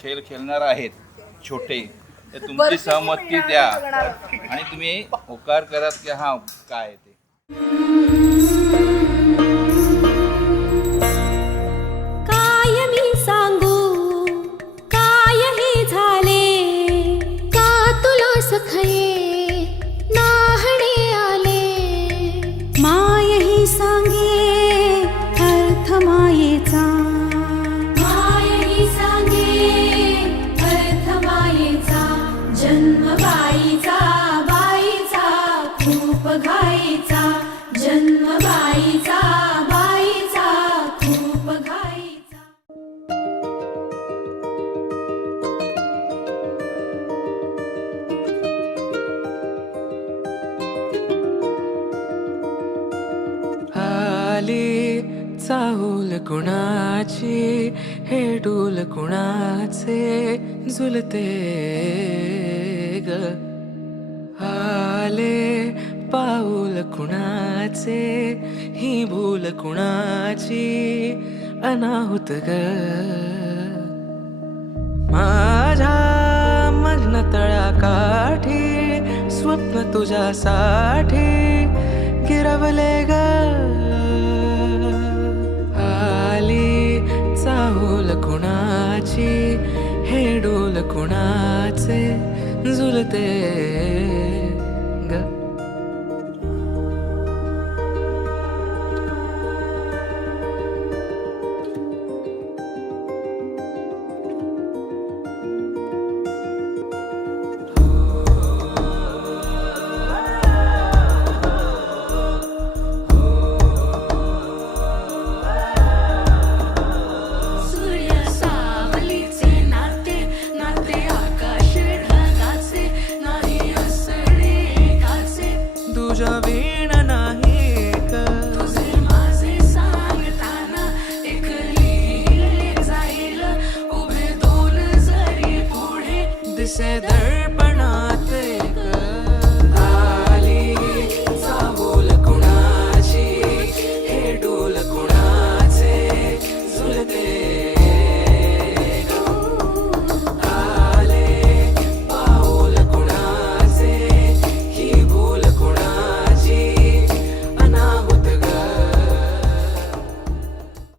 खेळ खेळणार आहेत छोटे, तर तुमची सहमती द्या आणि तुम्ही होकार करात की हा काय ते. काय मी सांगू काय हे झाले, का तुला सखये नाहणे आले. माय ही सांगे अर्थ मायेचा, जन्म बाईचा बाईचा खूप घाईचा, जन्म बाईचा बाईचा खूप घाईचा. आली चाहूल कुणाची, हे डूल कुणाचे झुलते ग. आले पाऊल कुणाचे, ही भूल कुणाची अनाहुत ग. माझ्या मग्न तळाकाठी स्वप्न तुझ्यासाठी गिरवले ग. आली चाहूल कुणाची, हे डोल कुणाचे झुलते ग.